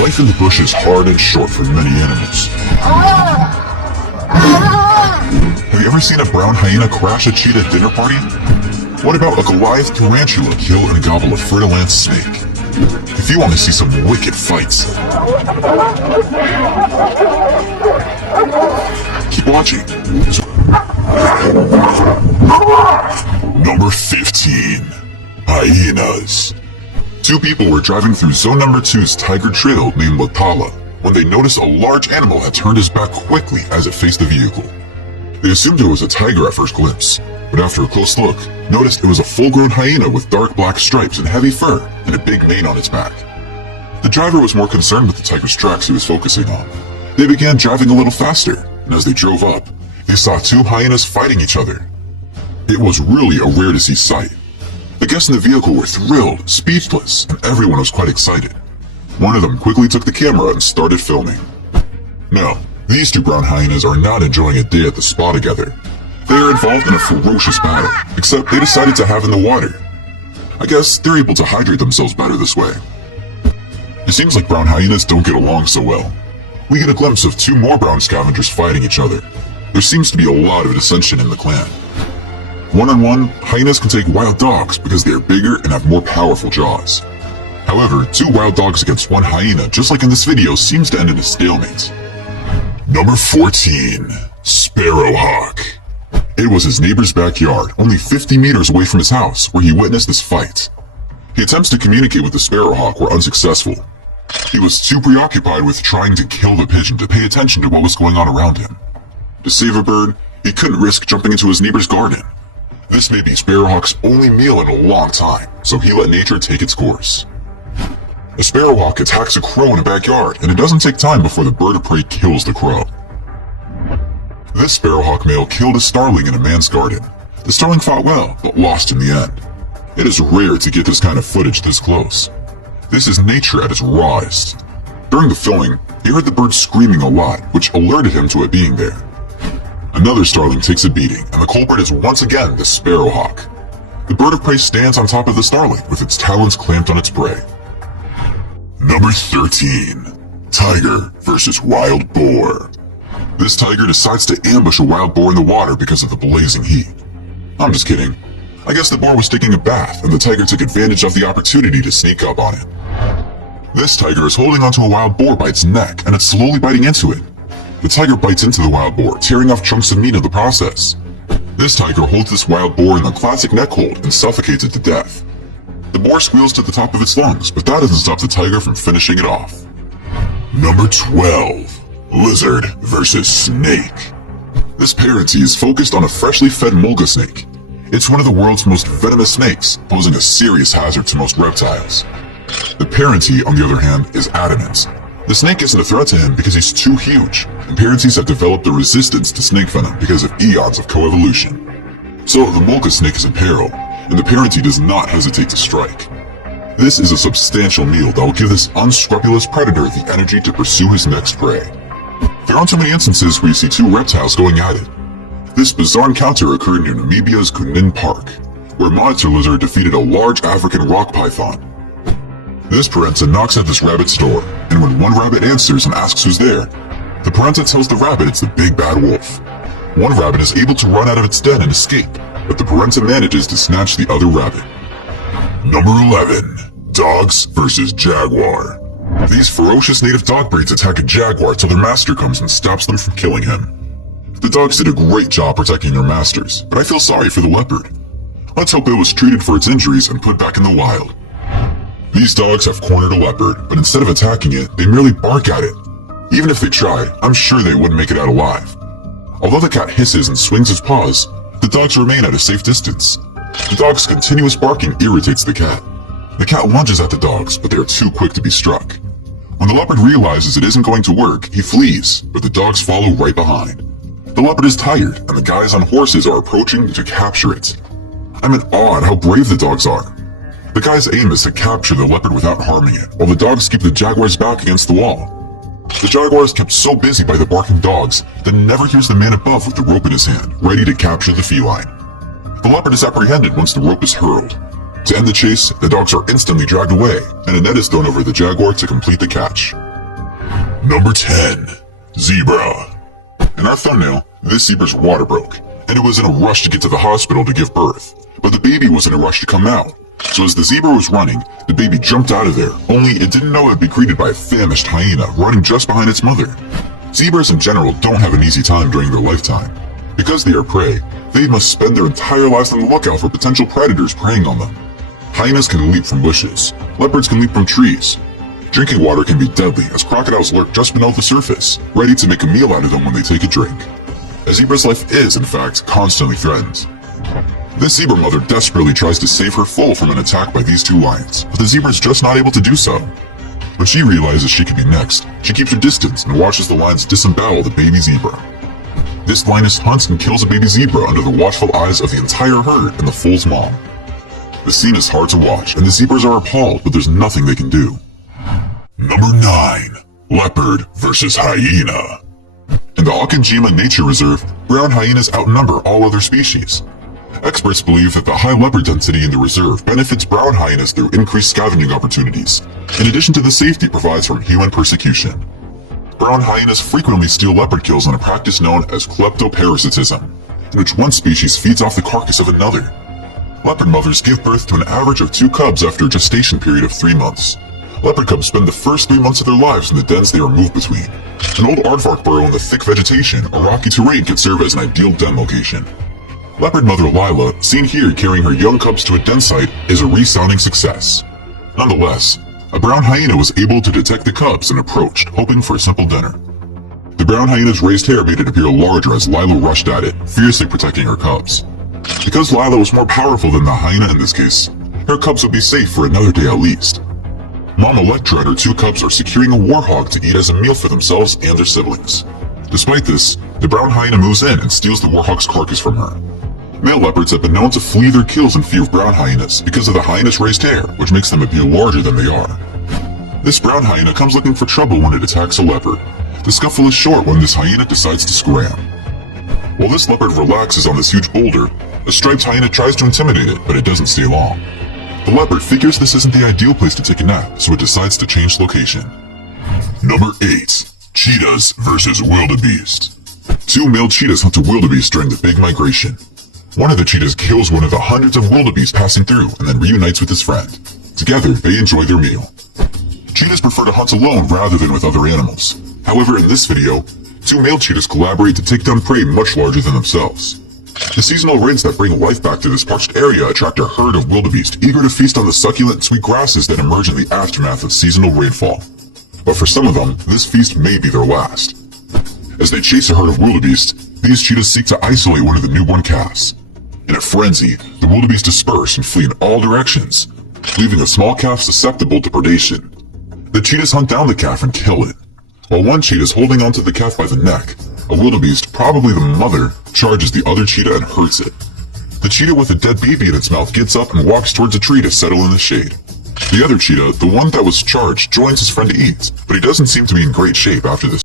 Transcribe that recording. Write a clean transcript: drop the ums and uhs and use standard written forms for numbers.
Life in the bush is hard and short for many animals. Have you ever seen a brown hyena crash a cheetah dinner party? What about a Goliath tarantula kill and gobble a fer-de-lance snake? If you want to see some wicked fights, keep watching. Number 15. Hyenas. Two people were driving through Zone Number 2's tiger trail named Latala when they noticed a large animal had turned his back quickly as it faced the vehicle. They assumed it was a tiger at first glimpse, but after a close look, noticed it was a full-grown hyena with dark black stripes and heavy fur and a big mane on its back. The driver was more concerned with the tiger's tracks he was focusing on. They began driving a little faster, and as they drove up, they saw two hyenas fighting each other. It was really a rare-to-see sight. The guests in the vehicle were thrilled, speechless, and everyone was quite excited. One of them quickly took the camera and started filming. No, these two brown hyenas are not enjoying a day at the spa together. They are involved in a ferocious battle, except they decided to have in the water. I guess they're able to hydrate themselves better this way. It seems like brown hyenas don't get along so well. We get a glimpse of two more brown scavengers fighting each other. There seems to be a lot of dissension in the clan. One-on-one, hyenas can take wild dogs because they are bigger and have more powerful jaws. However, two wild dogs against one hyena, just like in this video, seems to end in a stalemate. Number 14. Sparrowhawk. It was his neighbor's backyard, only 50 meters away from his house, where he witnessed this fight. His attempts to communicate with the sparrowhawk were unsuccessful. He was too preoccupied with trying to kill the pigeon to pay attention to what was going on around him. To save a bird, he couldn't risk jumping into his neighbor's garden. This may be Sparrowhawk's only meal in a long time, so he let nature take its course. A sparrowhawk attacks a crow in a backyard, and it doesn't take time before the bird of prey kills the crow. This sparrowhawk male killed a starling in a man's garden. The starling fought well, but lost in the end. It is rare to get this kind of footage this close. This is nature at its rawest. During the filming, he heard the bird screaming a lot, which alerted him to it being there. Another starling takes a beating, and the culprit is once again the sparrowhawk. The bird of prey stands on top of the starling, with its talons clamped on its prey. Number 13. Tiger versus wild boar. This tiger decides to ambush a wild boar in the water because of the blazing heat. I'm just kidding. I guess the boar was taking a bath, and the tiger took advantage of the opportunity to sneak up on it. This tiger is holding onto a wild boar by its neck, and it's slowly biting into it. The tiger bites into the wild boar, tearing off chunks of meat in the process. This tiger holds this wild boar in the classic neck hold and suffocates it to death. The boar squeals to the top of its lungs, but that doesn't stop the tiger from finishing it off. Number 12. Lizard versus snake. This parenting is focused on a freshly fed mulga snake. It's one of the world's most venomous snakes, posing a serious hazard to most reptiles. The parenting, on the other hand, is adamant. The snake isn't a threat to him because he's too huge, and parenties have developed a resistance to snake venom because of eons of coevolution. So the mulga snake is in peril, and the parenting does not hesitate to strike. This is a substantial meal that will give this unscrupulous predator the energy to pursue his next prey. There aren't too many instances where you see two reptiles going at it. This bizarre encounter occurred near Namibia's Kunene Park, where a monitor lizard defeated a large African rock python. This parenta knocks at this rabbit's door, and when one rabbit answers and asks who's there, the parenta tells the rabbit it's the big bad wolf. One rabbit is able to run out of its den and escape, but the parenta manages to snatch the other rabbit. Number 11. Dogs versus jaguar. These ferocious native dog breeds attack a jaguar till their master comes and stops them from killing him. The dogs did a great job protecting their masters, but I feel sorry for the leopard. Let's hope it was treated for its injuries and put back in the wild. These dogs have cornered a leopard, but instead of attacking it, they merely bark at it. Even if they tried, I'm sure they wouldn't make it out alive. Although the cat hisses and swings its paws, the dogs remain at a safe distance. The dog's continuous barking irritates the cat. The cat lunges at the dogs, but they are too quick to be struck. When the leopard realizes it isn't going to work, he flees, but the dogs follow right behind. The leopard is tired, and the guys on horses are approaching to capture it. I'm in awe at how brave the dogs are. The guy's aim is to capture the leopard without harming it, while the dogs keep the jaguar's back against the wall. The jaguar is kept so busy by the barking dogs that it never hears the man above with the rope in his hand, ready to capture the feline. The leopard is apprehended once the rope is hurled. To end the chase, the dogs are instantly dragged away, and a net is thrown over the jaguar to complete the catch. Number 10. Zebra. In our thumbnail, this zebra's water broke, and it was in a rush to get to the hospital to give birth. But the baby was in a rush to come out. So as the zebra was running, the baby jumped out of there, only it didn't know it would be greeted by a famished hyena running just behind its mother. Zebras in general don't have an easy time during their lifetime. Because they are prey, they must spend their entire lives on the lookout for potential predators preying on them. Hyenas can leap from bushes. Leopards can leap from trees. Drinking water can be deadly, as crocodiles lurk just below the surface, ready to make a meal out of them when they take a drink. A zebra's life is, in fact, constantly threatened. This zebra mother desperately tries to save her foal from an attack by these two lions, but the zebra is just not able to do so. When she realizes she could be next, she keeps her distance and watches the lions disembowel the baby zebra. This lioness hunts and kills a baby zebra under the watchful eyes of the entire herd and the foal's mom. The scene is hard to watch, and the zebras are appalled, but there's nothing they can do. Number 9. Leopard versus Hyena. In the Okajima Nature Reserve, brown hyenas outnumber all other species. Experts believe that the high leopard density in the reserve benefits brown hyenas through increased scavenging opportunities, in addition to the safety it provides from human persecution. Brown hyenas frequently steal leopard kills in a practice known as kleptoparasitism, in which one species feeds off the carcass of another. Leopard mothers give birth to an average of 2 cubs after a gestation period of 3 months. Leopard cubs spend the first 3 months of their lives in the dens they are moved between. An old aardvark burrow in the thick vegetation or rocky terrain can serve as an ideal den location. Leopard mother Lila, seen here carrying her young cubs to a den site, is a resounding success. Nonetheless, a brown hyena was able to detect the cubs and approached, hoping for a simple dinner. The brown hyena's raised hair made it appear larger as Lila rushed at it, fiercely protecting her cubs. Because Lila was more powerful than the hyena in this case, her cubs would be safe for another day at least. Mom Electra and her 2 cubs are securing a warhog to eat as a meal for themselves and their siblings. Despite this, the brown hyena moves in and steals the warhog's carcass from her. Male leopards have been known to flee their kills in fear of brown hyenas because of the hyena's raised hair, which makes them appear larger than they are. This brown hyena comes looking for trouble when it attacks a leopard. The scuffle is short when this hyena decides to scram. While this leopard relaxes on this huge boulder, a striped hyena tries to intimidate it, but it doesn't stay long. The leopard figures this isn't the ideal place to take a nap, so it decides to change location. Number 8. Cheetahs versus wildebeest. 2 male cheetahs hunt a wildebeest during the big migration. One of the cheetahs kills one of the hundreds of wildebeest passing through and then reunites with his friend. Together, they enjoy their meal. Cheetahs prefer to hunt alone rather than with other animals. However, in this video, 2 male cheetahs collaborate to take down prey much larger than themselves. The seasonal rains that bring life back to this parched area attract a herd of wildebeest eager to feast on the succulent and sweet grasses that emerge in the aftermath of seasonal rainfall. But for some of them, this feast may be their last. As they chase a herd of wildebeest, these cheetahs seek to isolate one of the newborn calves. In a frenzy, the wildebeest disperse and flee in all directions, leaving a small calf susceptible to predation. The cheetahs hunt down the calf and kill it. While one cheetah is holding onto the calf by the neck, a wildebeest, probably the mother, charges the other cheetah and hurts it. The cheetah with a dead baby in its mouth gets up and walks towards a tree to settle in the shade. The other cheetah, the one that was charged, joins his friend to eat, but he doesn't seem to be in great shape after this.